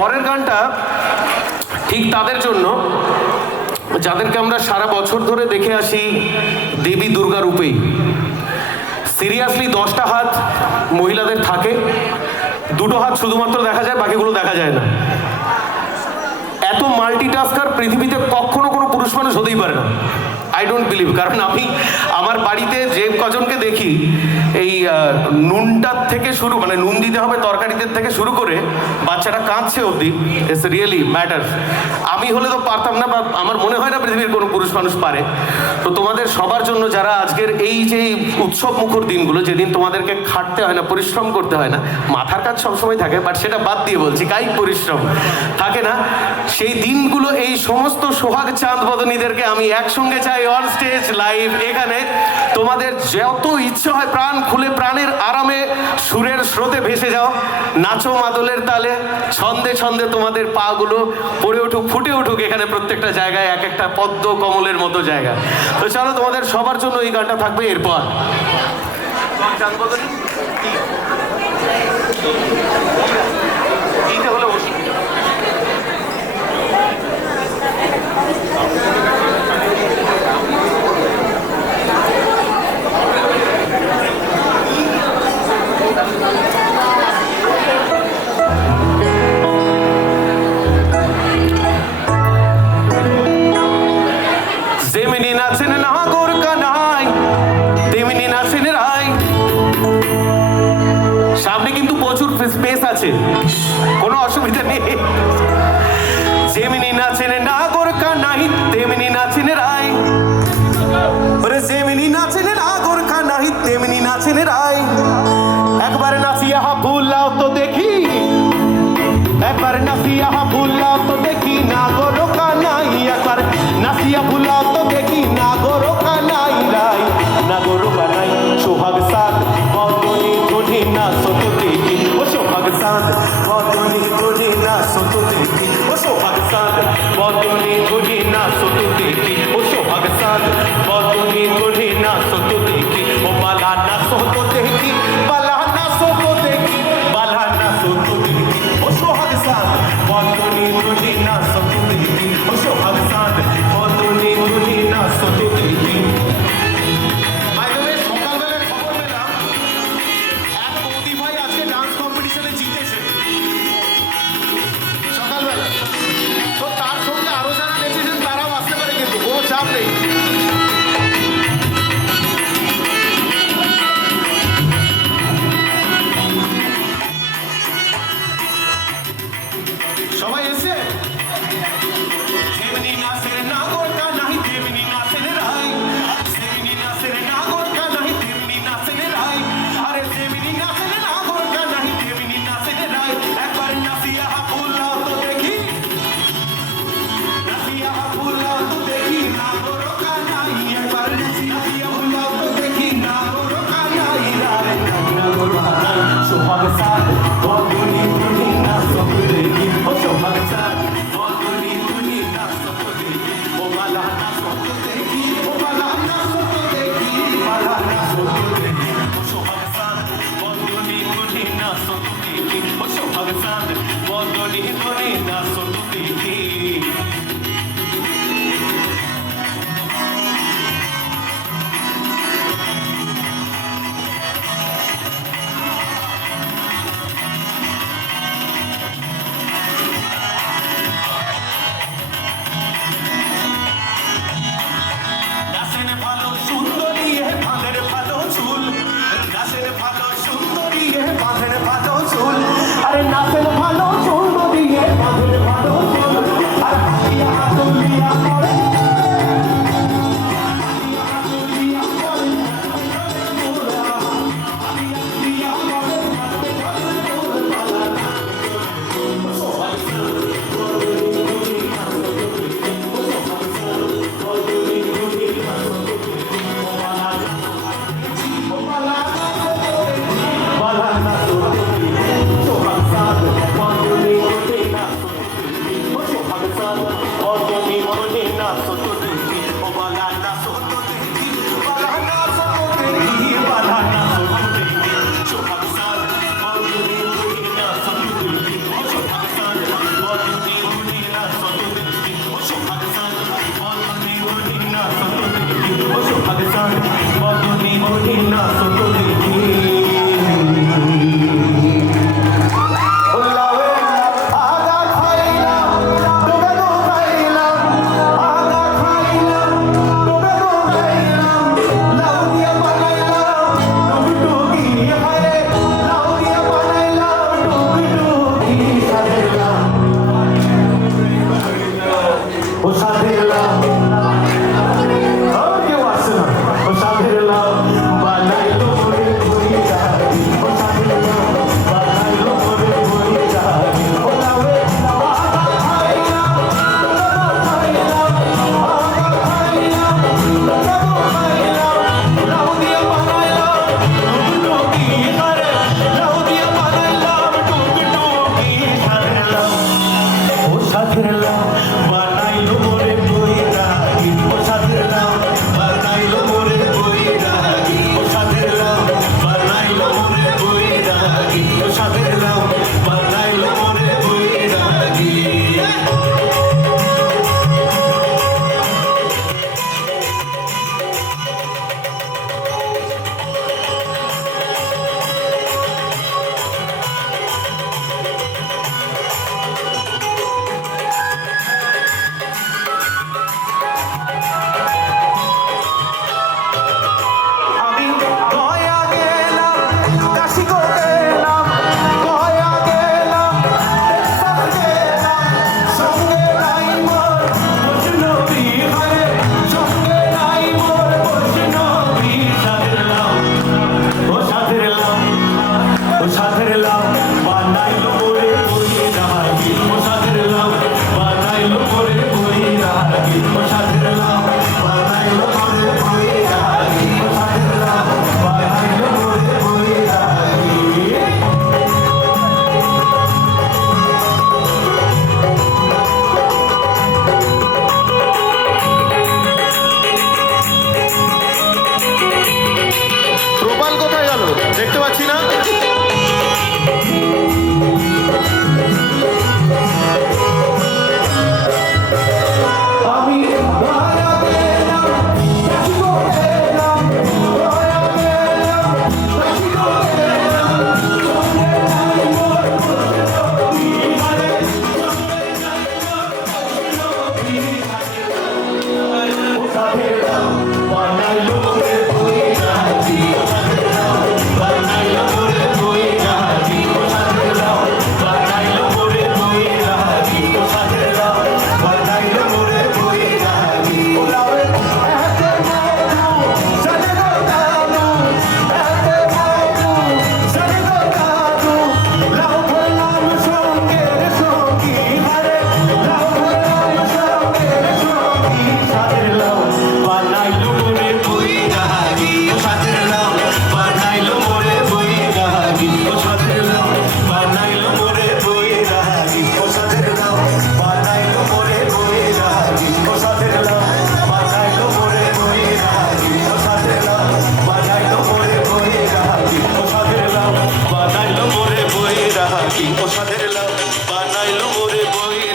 পরের গানটা ঠিক তাদের জন্য যাদেরকে আমরা সারা বছর ধরে দেখে আসি দেবী দুর্গা রূপেই। সিরিয়াসলি 10টা হাত মহিলাদের থাকে, 2টো হাত শুধুমাত্র দেখা যায়, বাকিগুলো দেখা যায় না। এত মাল্টিটাস্কার পৃথিবীতে কখনো কোনো পুরুষ মানুষ হতেই পারে না, আই ডোন্ট বিলিভ। কারণ আমি আমার বাড়িতে যে কজনকে দেখি, এই নুনটার থেকে শুরু, মানে নুন দিতে হবে তরকারিতে থেকে শুরু করে বাচ্চাটা কাঁদছে অবধি, ইটস রিয়েলি ম্যাটার। আমি হলে তো পারতাম না, বা আমার মনে হয় না পৃথিবীর কোনো পুরুষ মানুষ পারে। তো তোমাদের সবার জন্য, যারা আজকের এই যে উৎসব মুখর দিনগুলো, যেদিন তোমাদেরকে খাটতে হয় না, পরিশ্রম করতে হয় না, মাথার কাজ সবসময় থাকে, বাট সেটা বাদ দিয়ে বলছি, কায়িক পরিশ্রম থাকে না, সেই দিনগুলো এই সমস্ত সোহাগ চাঁদ বদনীদেরকে আমি একসঙ্গে চাই অন স্টেজ লাইভ। এখানে তোমাদের যত ইচ্ছে হয় প্রাণ খুলে, প্রাণের আরামে সুরের স্রোতে ভেসে যাও, নাচো মাদলের তালে, ছন্দে ছন্দে তোমাদের পা গুলো পড়ে উঠুক, ফুটে উঠুক এখানে প্রত্যেকটা জায়গায় এক একটা পদ্ম কমলের মতো জায়গা। তো চলো, তোমাদের সবার জন্য এই গানটা থাকবে। এরপর চাঁদ বদনী হলো যেমনি নাচেন নাগর কানাই তেমনি নাচেন রাই। সামনে কিন্তু প্রচুর স্পেস আছে, কোনো অসুবিধা নেই। যেমনি নাচেন নাগর কানাই তেমনি নাচেন রাই, যেমনি নাচেন নাগর কানাই তেমনি নাচেন রাই। একবার নাচিয়া ভুলাও তো দেখি, একবার নাচিয়া ভুলাও তো দেখি নাগর কানাই, একবার নাচিয়া ভুলাও তো দেখি নাগর কানাই রাই, নাগর কানাই। সোহাগ চাঁদ বদনী ধুনি নাচ তো দেখি, ও সোহাগ চাঁদ বদনী ধুনি নাচ তো দেখি, ও সোহাগ চাঁদ বদনী ধুনি নাচ তো দেখি, ও সোহাগ চাঁদ বদনী ধুনি নাচ তো দেখি। ও বালা নাচ তো দেখি, বালা নাচ তো দেখি, বালা নাচ তো দেখি, ও সোহাগ চাঁদ বদনী ধুনি নাচ তো দেখি, ও সোহাগ চাঁদ বদনী ধুনি নাচ তো দেখি। সবাই এসে যেমনি নাচের নাগর কানাই তেমনি নাচেন রাই, যেমনি নাচের নাগর কানাই তেমনি নাচেন রাই, আরে যেমনি নাচেন নাগর কানাই তেমনি নাচেন রাই। একবার নাচিয়া ভুলাও তো দেখি, নাচিয়া ভুলাও তো দেখি নাগর কানাই, একবার নাচিয়া ভুলাও তো দেখি নাগর কানাই রাই, নাগর কানাই। সোহাগ চাঁদ বদনী ধুনি নাচ তো দেখি, ও সোহাগ চাঁদ সাথের লাউ বানাইলো মোরে বৈরাগী ও সাথের লাউ বানাইলো মোরে বৈরাগী ও সাথের লাউ বানাইলো মোরে বৈরাগী ও সাথের লাউ বানাইলো মোরে বৈরাগী আমি গয়া গেলাম কাশি গেলাম গয়া গেলাম টেক্সাস গেলাম সঙ্গে নাই মোর বৈষ্ণবী হরে সঙ্গে নাই মোর বৈষ্ণবী সাথের লাউ ও সাথের লাউ ও সাথের লাউ বানাইলো মোরে বৈরাগী ও সাথের লাউ বানাইলো মোরে বৈরাগী ও সাথের লাউ বানাইলো মোরে বৈরাগী ও সাথের লাউ বানাইলো মোরে বৈরাগী প্রবাল কোথায় গেল দেখতে পাচ্ছি না। আমি গয়া গেলাম কাশি গেলাম গয়া গেলাম কাশি গেলাম সঙ্গে নাই মোর বৈষ্ণবী হরে সঙ্গে নাই মোর বৈষ্ণবী ও সাথের লাউ বানাইলো মোরে বৈরাগী ও সাথের লাউ বানাইলো মোরে বৈরাগী ও সাথের লাউ বানাইলো মোরে বৈরাগী ও সাথের লাউ বানাইলো মোরে বৈরাগী ও লাউরে এতে মধু সাথে গো দাদু এতে মধু সাথে গো দাদু লাউ ভরলাম সঙ্গের সঙ্গী হরে লাউ ভরলাম সঙ্গের সঙ্গী সাথের লাউ বানাইলো মোরে বৈরাগী ও সাথের লাউ বানাইলো মোরে বৈরাগী ও সাথের লাউ বানাইলো মোরে বৈরাগী ও সাথের লাউ বানাইলো মোরে বৈরাগী ও সাথের লাউ বানাইলো মোরে বৈরাগী ও সাথের লাউ বানাইলো মোরে বৈরাগী ও সাথের লাউ বানাইলো মোরে বৈরাগী ও সাথের লাউ বানাইলো মোরে বৈরাগী